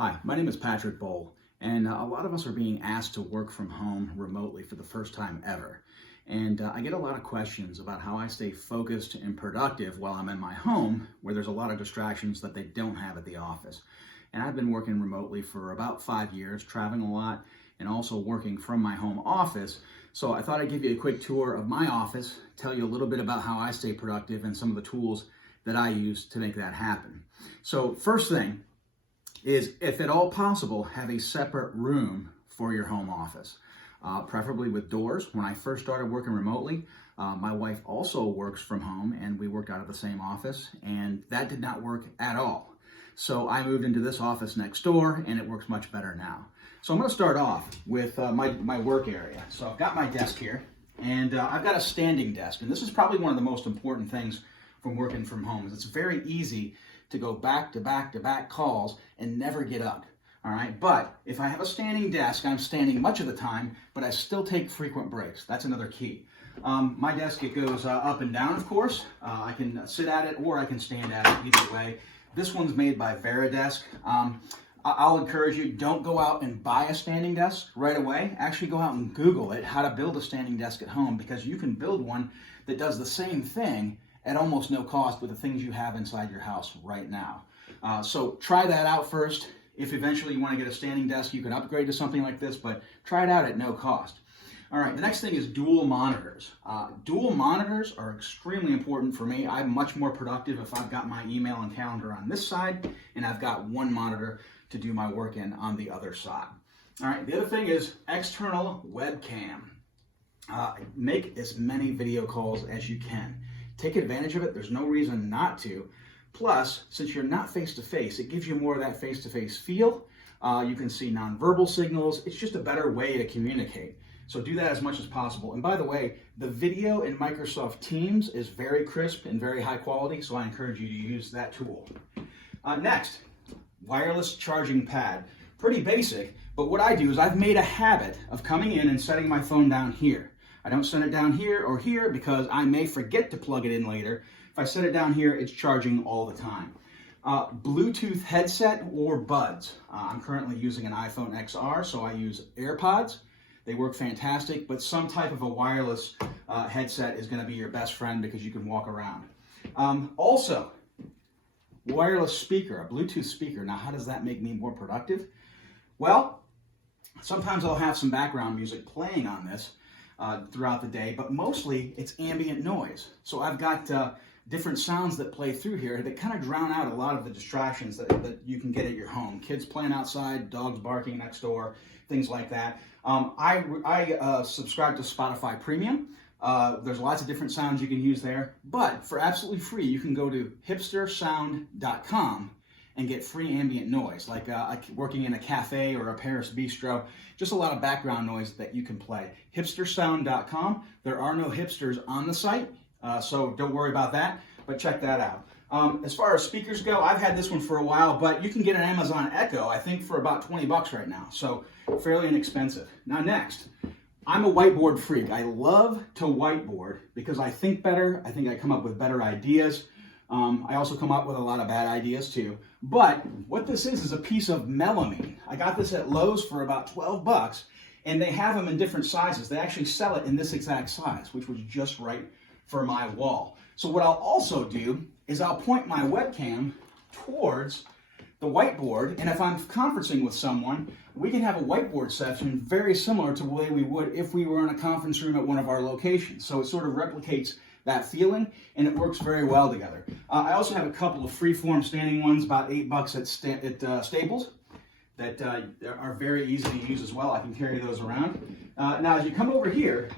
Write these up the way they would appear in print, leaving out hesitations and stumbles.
Hi, my name is Patrick Bowl, and a lot of us are being asked to work from home remotely for the first time ever. And I get a lot of questions about how I stay focused and productive while I'm in my home, where there's a lot of distractions that they don't have at the office. And I've been working remotely for about 5 years, traveling a lot, and also working from my home office. So I thought I'd give you a quick tour of my office, tell you a little bit about how I stay productive and some of the tools that I use to make that happen. So first thing is, if at all possible, have a separate room for your home office, preferably with doors. When I first started working remotely, my wife also works from home and we worked out of the same office, and that did not work at all. So I moved into this office next door and it works much better now. So I'm going to start off with my work area. So I've got my desk here, and I've got a standing desk, and this is probably one of the most important things from working from home. Is it's very easy to go back to back to back calls and never get up. All right, but if I have a standing desk, I'm standing much of the time, but I still take frequent breaks. That's another key. My desk, it goes up and down, of course. I can sit at it or I can stand at it, either way. This one's made by Varidesk. I'll encourage you, don't go out and buy a standing desk right away. Actually go out and Google it, how to build a standing desk at home, because you can build one that does the same thing at almost no cost with the things you have inside your house right now. So try that out first. If eventually you want to get a standing desk, you can upgrade to something like this, but try it out at no cost. All right, the next thing is dual monitors. Dual monitors are extremely important for me. I'm much more productive if I've got my email and calendar on this side, and I've got one monitor to do my work in on the other side. All right, the other thing is external webcam. Make as many video calls as you can. Take advantage of it. There's no reason not to. Plus, since you're not face-to-face, it gives you more of that face-to-face feel. You can see nonverbal signals. It's just a better way to communicate. So do that as much as possible. And by the way, the video in Microsoft Teams is very crisp and very high quality, so I encourage you to use that tool. Next, wireless charging pad. Pretty basic, but what I do is I've made a habit of coming in and setting my phone down here. I don't set it down here or here because I may forget to plug it in later. If I set it down here, it's charging all the time. Bluetooth headset or buds. I'm currently using an iPhone XR, so I use AirPods. They work fantastic, but some type of a wireless headset is going to be your best friend because you can walk around. Also, wireless speaker, a Bluetooth speaker. Now, how does that make me more productive? Well, sometimes I'll have some background music playing on this throughout the day, but mostly it's ambient noise. So I've got different sounds that play through here that kind of drown out a lot of the distractions that you can get at your home. Kids playing outside, dogs barking next door, things like that. I subscribe to Spotify Premium. There's lots of different sounds you can use there, but for absolutely free, you can go to hipstersound.com and get free ambient noise, like working in a cafe or a Paris bistro. Just a lot of background noise that you can play. Hipstersound.com. There are no hipsters on the site, so don't worry about that, but check that out. As far as speakers go, I've had this one for a while, but you can get an Amazon Echo, I think, for about 20 bucks right now, so fairly inexpensive. Now next, I'm a whiteboard freak. I love to whiteboard because I think better. I think I come up with better ideas. I also come up with a lot of bad ideas too. But what this is a piece of melamine. I got this at Lowe's for about 12 bucks, and they have them in different sizes. They actually sell it in this exact size, which was just right for my wall. So what I'll also do is I'll point my webcam towards the whiteboard, and if I'm conferencing with someone, we can have a whiteboard session very similar to the way we would if we were in a conference room at one of our locations. So it sort of replicates that feeling, and it works very well together. I also have a couple of freeform standing ones, about 8 bucks at Staples, that are very easy to use as well. I can carry those around. Now, as you come over here,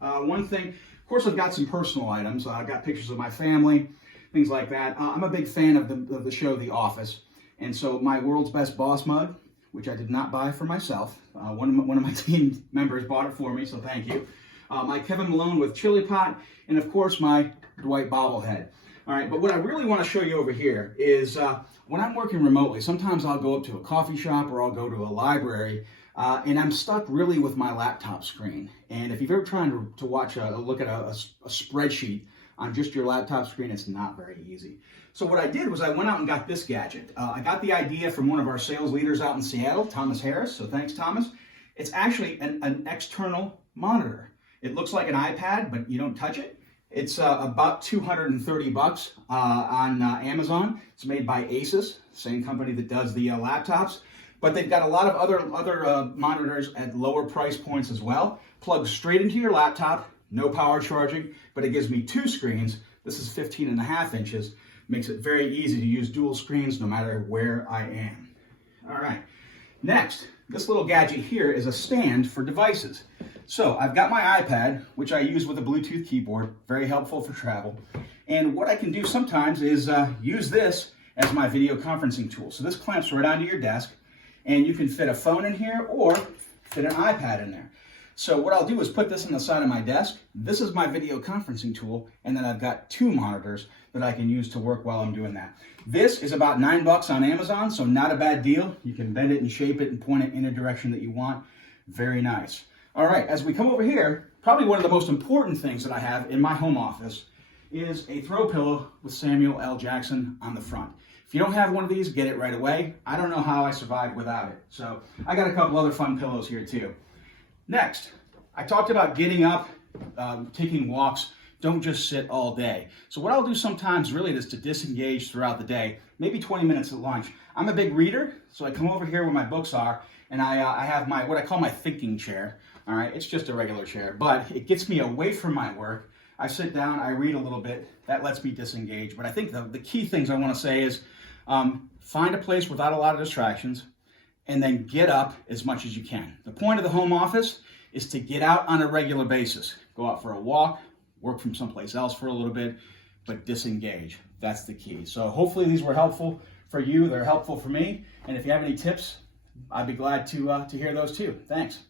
one thing, of course, I've got some personal items. I've got pictures of my family, things like that. I'm a big fan of the show The Office, and so my World's Best Boss mug, which I did not buy for myself. One of my team members bought it for me, so thank you. My Kevin Malone with chili pot, and of course my Dwight bobblehead. All right, but what I really want to show you over here is when I'm working remotely, sometimes I'll go up to a coffee shop or I'll go to a library, and I'm stuck really with my laptop screen. And if you've ever tried to look at a spreadsheet on just your laptop screen, it's not very easy. So what I did was I went out and got this gadget. I got the idea from one of our sales leaders out in Seattle, Thomas Harris, so thanks, Thomas. It's actually an external monitor. It looks like an iPad, but you don't touch it. It's about $230 on Amazon. It's made by Asus, same company that does the laptops. But they've got a lot of other monitors at lower price points as well. Plugs straight into your laptop, no power charging, but it gives me 2 screens. This is 15.5 inches. Makes it very easy to use dual screens no matter where I am. All right, next, this little gadget here is a stand for devices. So I've got my iPad, which I use with a Bluetooth keyboard, very helpful for travel. And what I can do sometimes is use this as my video conferencing tool. So this clamps right onto your desk, and you can fit a phone in here or fit an iPad in there. So what I'll do is put this on the side of my desk. This is my video conferencing tool, and then I've got 2 monitors that I can use to work while I'm doing that. This is about $9 on Amazon, so not a bad deal. You can bend it and shape it and point it in a direction that you want. Very nice. All right, as we come over here, probably one of the most important things that I have in my home office is a throw pillow with Samuel L. Jackson on the front. If you don't have one of these, get it right away. I don't know how I survived without it. So I got a couple other fun pillows here too. Next, I talked about getting up, taking walks. Don't just sit all day. So what I'll do sometimes really is to disengage throughout the day, maybe 20 minutes at lunch. I'm a big reader, so I come over here where my books are, and I have my, what I call my thinking chair. All right, it's just a regular chair, but it gets me away from my work. I sit down, I read a little bit. That lets me disengage. But I think the key things I want to say is find a place without a lot of distractions, and then get up as much as you can. The point of the home office is to get out on a regular basis. Go out for a walk, work from someplace else for a little bit, but disengage. That's the key. So hopefully these were helpful for you. They're helpful for me. And if you have any tips, I'd be glad to hear those too. Thanks.